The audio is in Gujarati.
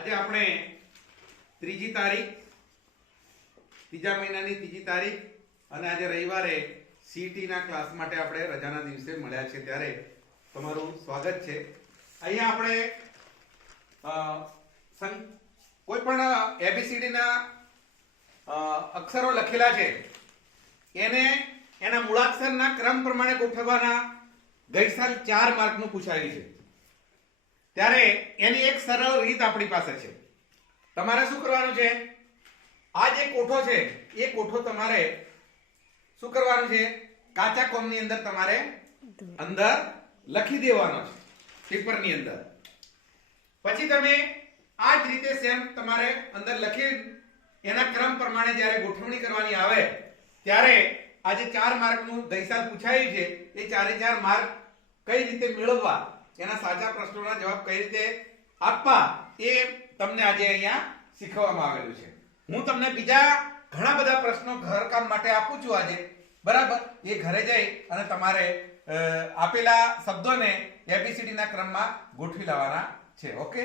આજે આપણે ત્રીજી તારીખ, ત્રીજા મહિનાની ત્રીજી તારીખ અને આજે રવિવારે સીટીના ક્લાસ માટે આપણે રજાના દિવસે મળ્યા છે ત્યારે તમારું સ્વાગત છે. અહીંયા આપણે કોઈ પણ એબીસીડીના અક્ષરો લખેલા છે, એને, એના મૂળાક્ષરના ક્રમ પ્રમાણે ગોઠવવાના ગઈ સાલ ચાર માર્કનું પૂછાયું છે. ત્યારે એની એક સરળ રીત આપણી પાસે છે. તમારે શું કરવાનું છે? આ જે કોઠો છે, એ કોઠો તમારે શું કરવાનું છે? કાચા કોમની અંદર તમારે અંદર લખી દેવાનો છે, પેપરની અંદર. પછી તમે આ જ રીતે સેમ તમારે અંદર લખી, એના ક્રમ પ્રમાણે જ્યારે ગોઠવણી કરવાની આવે, ત્યારે આ જે ચાર માર્કનું દૈસાલ પૂછાયું છે, એ ચારે ચાર માર્ક કઈ રીતે મેળવવા? એના સાચા પ્રશ્નોના જવાબ કઈ રીતે? આપવા એ તમને આજે અહીંયા શીખવવામાં આવેલું છે. હું તમને બીજા ઘણા બધા પ્રશ્નો ઘરકામ માટે આપું છું આજે. બરાબર? એ ઘરે જઈ અને તમારે આપેલા શબ્દોને એબીસીડીના ક્રમમાં ગોઠવી લાવવાના છે. ઓકે